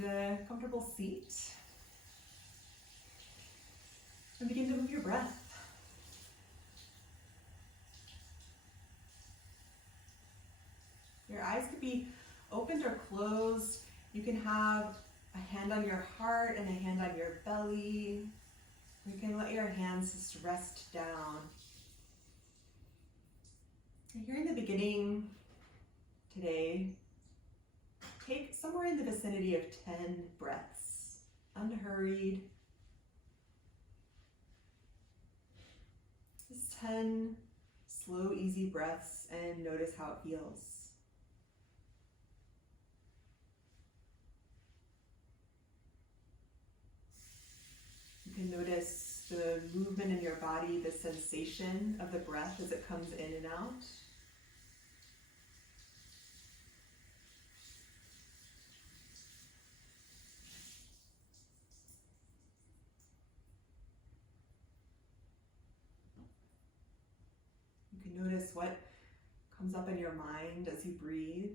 Find a comfortable seat and begin to move your breath. Your eyes could be opened or closed. You can have a hand on your heart and a hand on your belly. You can let your hands just rest down. And here in the beginning today, take somewhere in the vicinity of 10 breaths, unhurried. Just 10 slow, easy breaths, and notice how it feels. You can notice the movement in your body, the sensation of the breath as it comes in and out. You can notice what comes up in your mind as you breathe.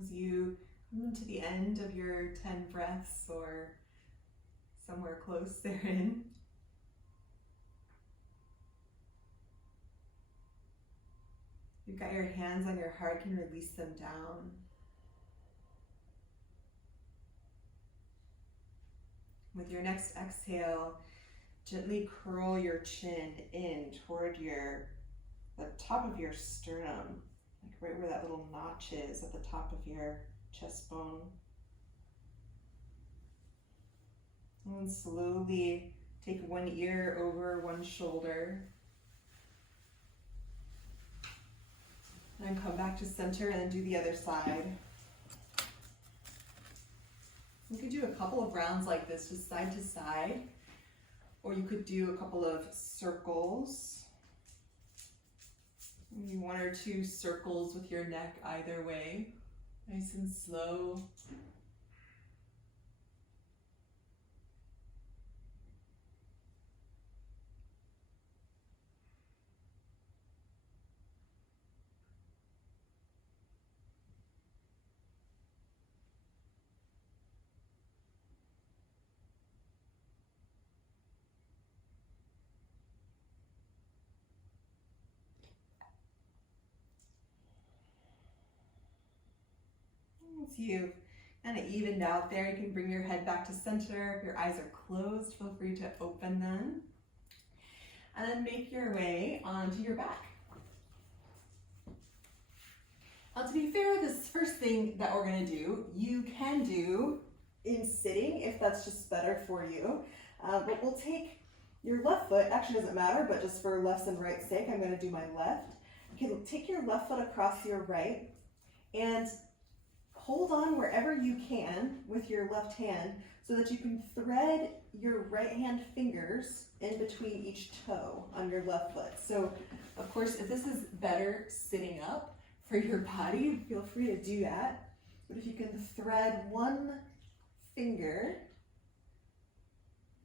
As you come to the end of your 10 breaths or somewhere close therein, you've got your hands on your heart, you can release them down. With your next exhale, gently curl your chin in toward the top of your sternum. Like right where that little notch is at the top of your chest bone. And then slowly take one ear over one shoulder. And then come back to center and then do the other side. You could do a couple of rounds like this, just side to side. Or you could do a couple of circles. Maybe 1 or 2 circles with your neck either way, nice and slow. Once you've kind of evened out there, you can bring your head back to center. If your eyes are closed, feel free to open them. And then make your way onto your back. Now, to be fair, this first thing that we're going to do, you can do in sitting if that's just better for you. But we'll take your left foot, actually doesn't matter, but just for left and right sake, I'm going to do my left. You can take your left foot across your right and hold on wherever you can with your left hand so that you can thread your right hand fingers in between each toe on your left foot. So, of course, if this is better sitting up for your body, feel free to do that. But if you can thread one finger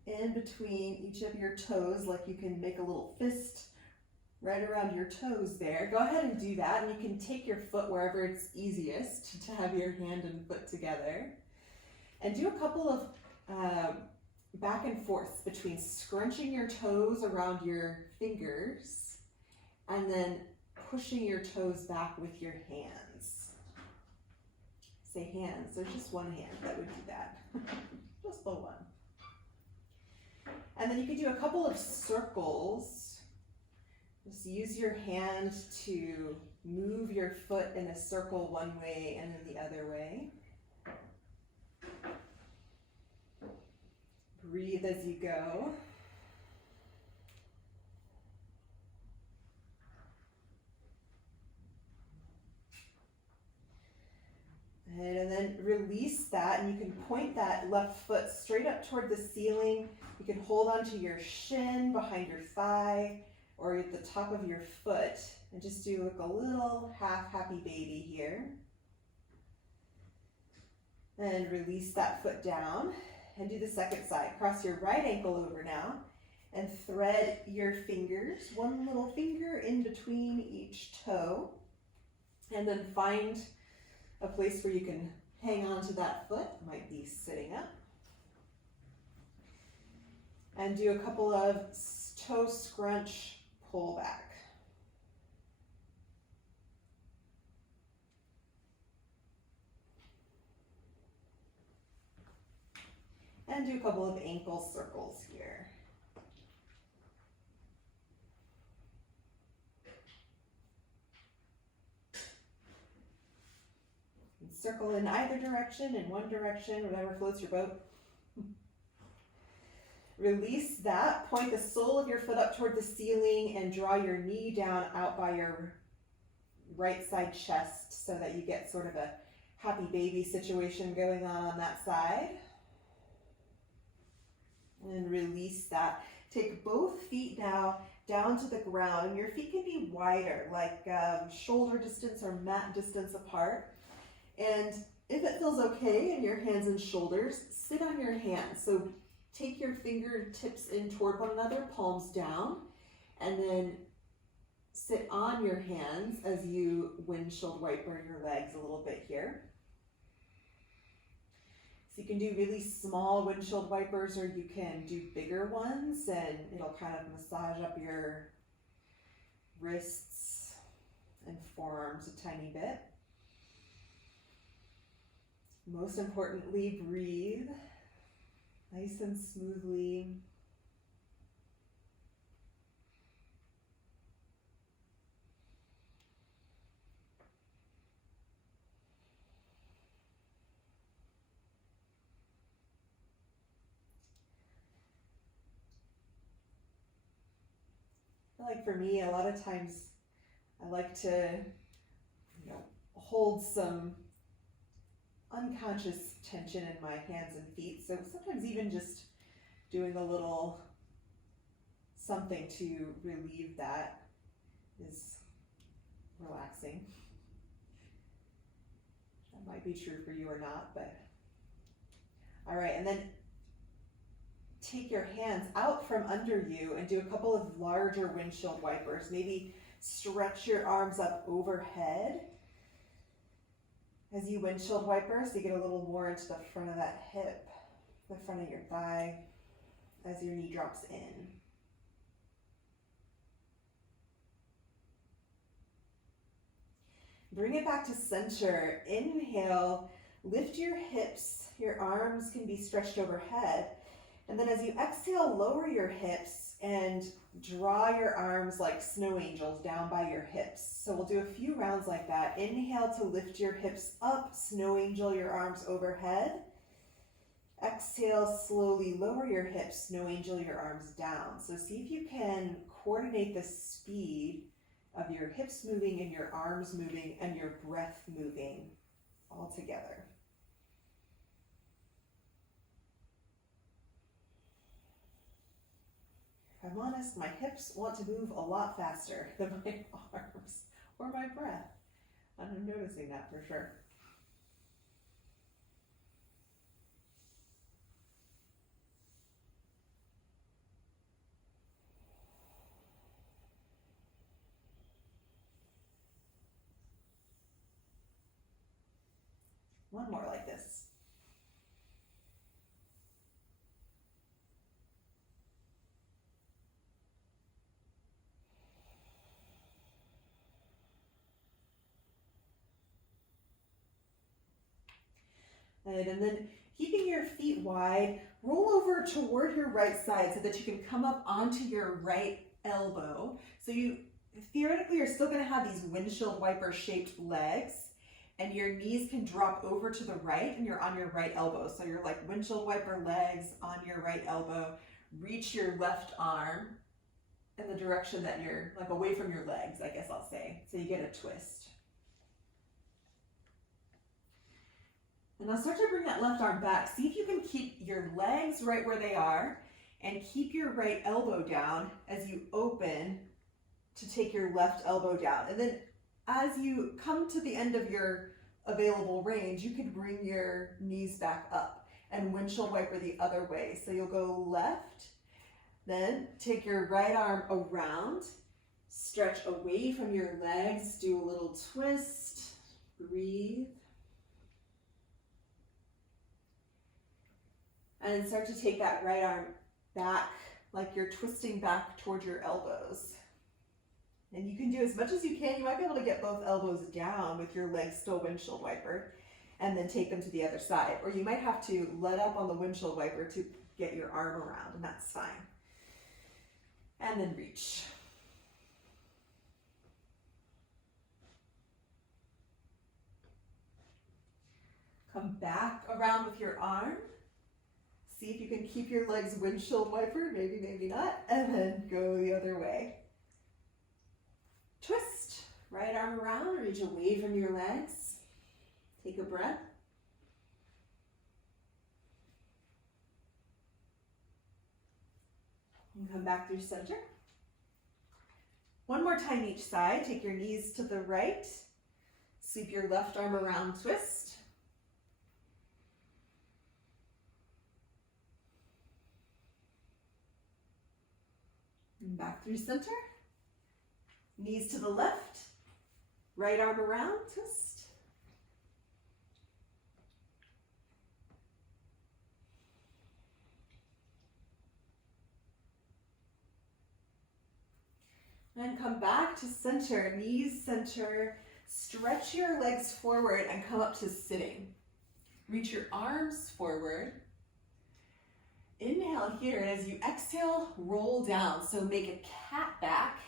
in between each of your toes, like you can make a little fist right around your toes there. Go ahead and do that, and you can take your foot wherever it's easiest to have your hand and foot together. And do a couple of back and forths between scrunching your toes around your fingers and then pushing your toes back with your hands. Say hands, there's just one hand that would do that. Just the one. And then you can do a couple of circles Just use your hand to move your foot in a circle one way and then the other way. Breathe as you go. And then release that, and you can point that left foot straight up toward the ceiling. You can hold onto your shin, behind your thigh, or at the top of your foot, and just do like a little half happy baby here. And release that foot down, and do the second side. Cross your right ankle over now, and thread your fingers, one little finger in between each toe, and then find a place where you can hang on to that foot. Might be sitting up. And do a couple of toe scrunch pull back. And do a couple of ankle circles here. Circle in either direction, in one direction, whatever floats your boat. Release that. Point the sole of your foot up toward the ceiling and draw your knee down out by your right side chest so that you get sort of a happy baby situation going on that side. And release that. Take both feet now down to the ground. Your feet can be wider, like shoulder distance or mat distance apart. And if it feels okay in your hands and shoulders, sit on your hands. So take your fingertips in toward one another, palms down, and then sit on your hands as you windshield wiper your legs a little bit here. So you can do really small windshield wipers, or you can do bigger ones, and it'll kind of massage up your wrists and forearms a tiny bit. Most importantly, breathe nice and smoothly. I feel like for me, a lot of times I like to, hold some unconscious tension in my hands and feet. So sometimes even just doing a little something to relieve that is relaxing. That might be true for you or not, but all right. And then take your hands out from under you and do a couple of larger windshield wipers. Maybe stretch your arms up overhead as you windshield wiper, so you get a little more into the front of that hip, the front of your thigh, as your knee drops in. Bring it back to center. Inhale, lift your hips. Your arms can be stretched overhead. And then as you exhale, lower your hips and draw your arms like snow angels down by your hips. So we'll do a few rounds like that. Inhale to lift your hips up, snow angel your arms overhead. Exhale, slowly lower your hips, snow angel your arms down. So see if you can coordinate the speed of your hips moving and your arms moving and your breath moving all together. If I'm honest, my hips want to move a lot faster than my arms or my breath. I'm noticing that for sure. One more like this. And then keeping your feet wide, roll over toward your right side so that you can come up onto your right elbow. So you theoretically you're still going to have these windshield wiper shaped legs, and your knees can drop over to the right and you're on your right elbow. So you're like windshield wiper legs on your right elbow. Reach your left arm in the direction that you're like away from your legs, I guess I'll say. So you get a twist. And now start to bring that left arm back. See if you can keep your legs right where they are and keep your right elbow down as you open to take your left elbow down. And then as you come to the end of your available range, you can bring your knees back up and windshield wiper the other way. So you'll go left, then take your right arm around, stretch away from your legs, do a little twist, breathe. And then start to take that right arm back, like you're twisting back towards your elbows. And you can do as much as you can. You might be able to get both elbows down with your legs still windshield wiper and then take them to the other side. Or you might have to let up on the windshield wiper to get your arm around, and that's fine. And then reach. Come back around with your arm. See if you can keep your legs windshield wiper, maybe, maybe not, and then go the other way. Twist, right arm around, reach away from your legs. Take a breath. And come back through center. One more time each side. Take your knees to the right. Sweep your left arm around, twist. And back through center. Knees to the left, right arm around, twist. And come back to center, knees center. Stretch your legs forward and come up to sitting. Reach your arms forward. Inhale here, and as you exhale, roll down. So make a cat back.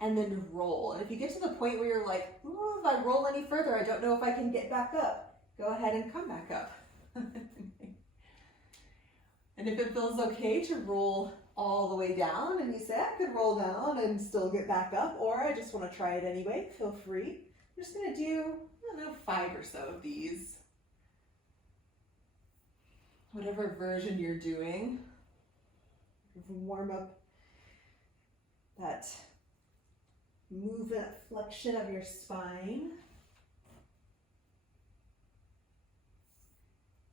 And then roll. And if you get to the point where you're like, ooh, if I roll any further, I don't know if I can get back up, go ahead and come back up. And if it feels okay to roll all the way down, and you say, I could roll down and still get back up, or I just want to try it anyway, feel free. I'm just going to do, I don't know, 5 or so of these. Whatever version you're doing. Warm up that movement, flexion of your spine.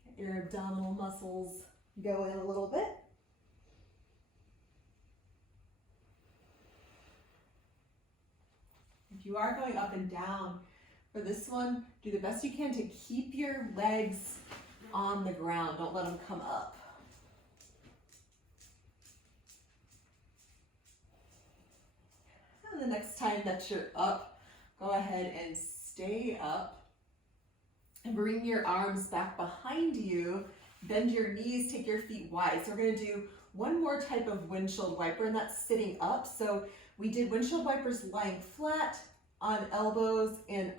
Get your abdominal muscles going a little bit. If you are going up and down, for this one, do the best you can to keep your legs on the ground. Don't let them come up. And the next time that you're up, go ahead and stay up and bring your arms back behind you. Bend your knees, take your feet wide. So we're going to do one more type of windshield wiper, and that's sitting up. So we did windshield wipers lying flat on elbows and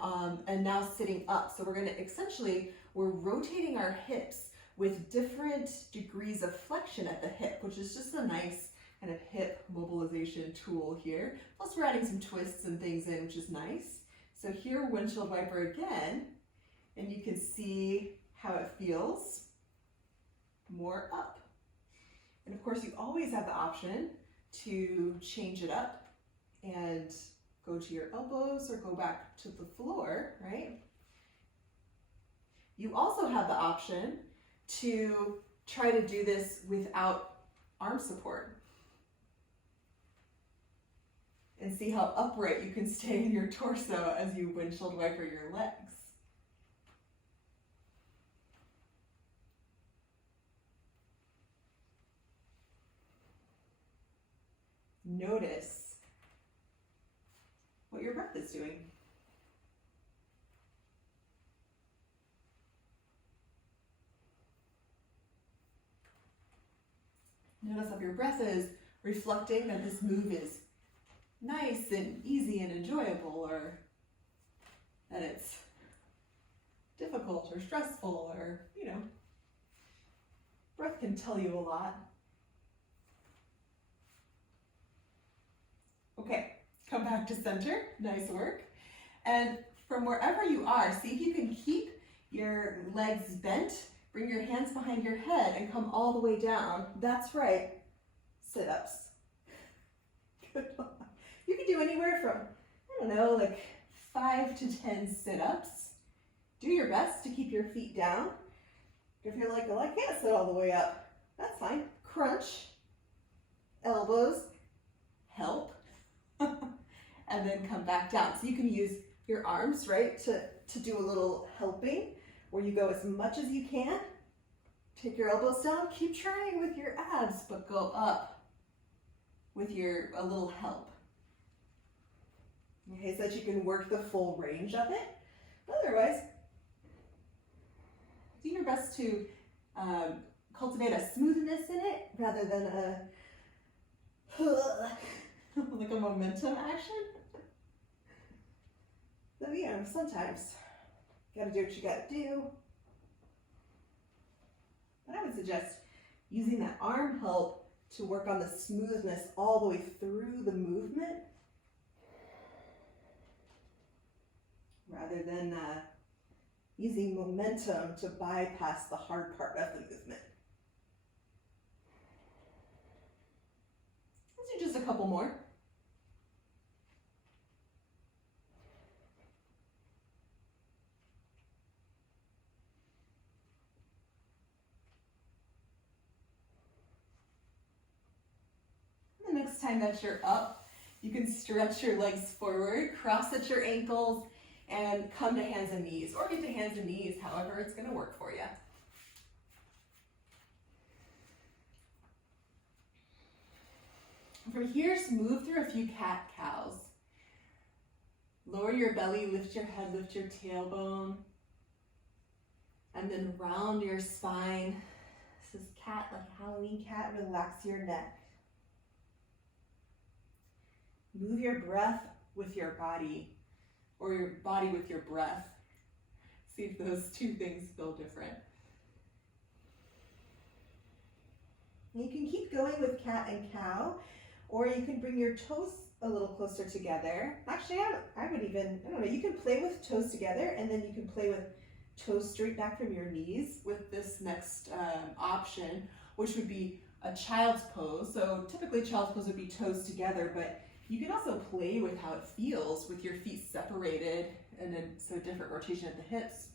now sitting up. So we're going to essentially, we're rotating our hips with different degrees of flexion at the hip, which is just a nice kind of hip mobilization tool here. Plus we're adding some twists and things in, which is nice. So here, windshield wiper again, and you can see how it feels. More up. And of course, you always have the option to change it up and go to your elbows or go back to the floor, right? You also have the option to try to do this without arm support and see how upright you can stay in your torso as you windshield wiper your legs. Notice what your breath is doing. Notice how your breath is reflecting that this move is nice and easy and enjoyable, or that it's difficult or stressful, or, you know, breath can tell you a lot. Okay, come back to center, nice work. And from wherever you are, see if you can keep your legs bent, bring your hands behind your head and come all the way down. That's right, sit-ups. Good one. You can do anywhere from, I don't know, like 5 to 10 sit-ups. Do your best to keep your feet down. If you're like, well, I can't sit all the way up, that's fine. Crunch, elbows, help, and then come back down. So you can use your arms, right, to do a little helping, where you go as much as you can. Take your elbows down, keep trying with your abs, but go up with a little help. Okay, so that you can work the full range of it. Otherwise, do your best to cultivate a smoothness in it rather than like a momentum action. So, you know, sometimes you gotta do what you gotta do. But I would suggest using that arm help to work on the smoothness all the way through the movement, rather than using momentum to bypass the hard part of the movement. Let's do just a couple more. The next time that you're up, you can stretch your legs forward, cross at your ankles, and come to hands and knees, or get to hands and knees, however it's going to work for you. From here, just move through a few cat-cows. Lower your belly, lift your head, lift your tailbone, and then round your spine. This is cat, like Halloween cat, relax your neck. Move your breath with your body, or your body with your breath. See if those two things feel different. You can keep going with cat and cow, or you can bring your toes a little closer together. Actually, I would even, I don't know, you can play with toes together, and then you can play with toes straight back from your knees with this next option, which would be a child's pose. So typically child's pose would be toes together, but you can also play with how it feels with your feet separated, and then so different rotation at the hips.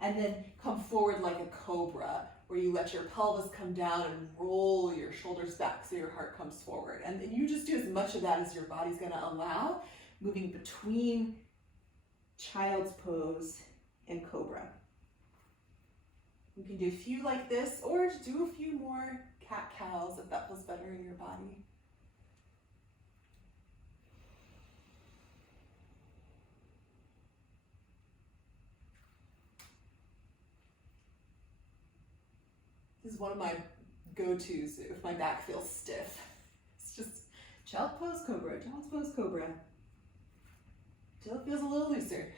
And then come forward like a cobra, where you let your pelvis come down and roll your shoulders back so your heart comes forward. And then you just do as much of that as your body's gonna allow, moving between child's pose and cobra. You can do a few like this, or do a few more cat-cows if that feels better in your body. This is one of my go-tos if my back feels stiff. It's just child's pose cobra, child's pose cobra, till it feels a little looser.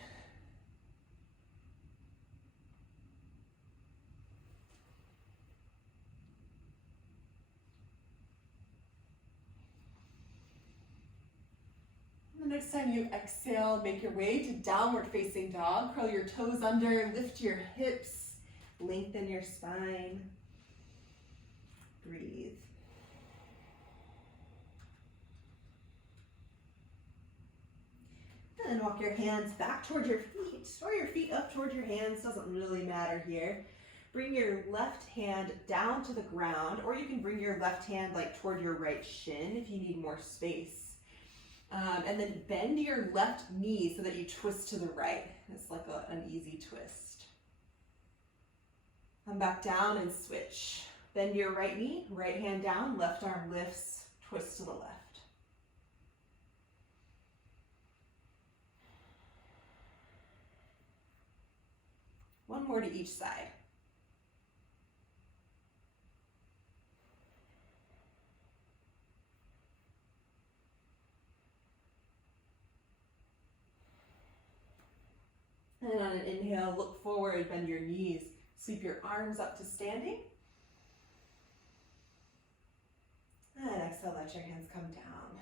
And the next time you exhale, make your way to downward facing dog. Curl your toes under, lift your hips, lengthen your spine. Breathe. And then walk your hands back toward your feet, or your feet up toward your hands, doesn't really matter here. Bring your left hand down to the ground, or you can bring your left hand like toward your right shin if you need more space. And then bend your left knee so that you twist to the right. It's like an easy twist. Come back down and switch. Bend your right knee, right hand down, left arm lifts, twist to the left. One more to each side. And on an inhale, look forward, bend your knees, sweep your arms up to standing. And exhale, let your hands come down.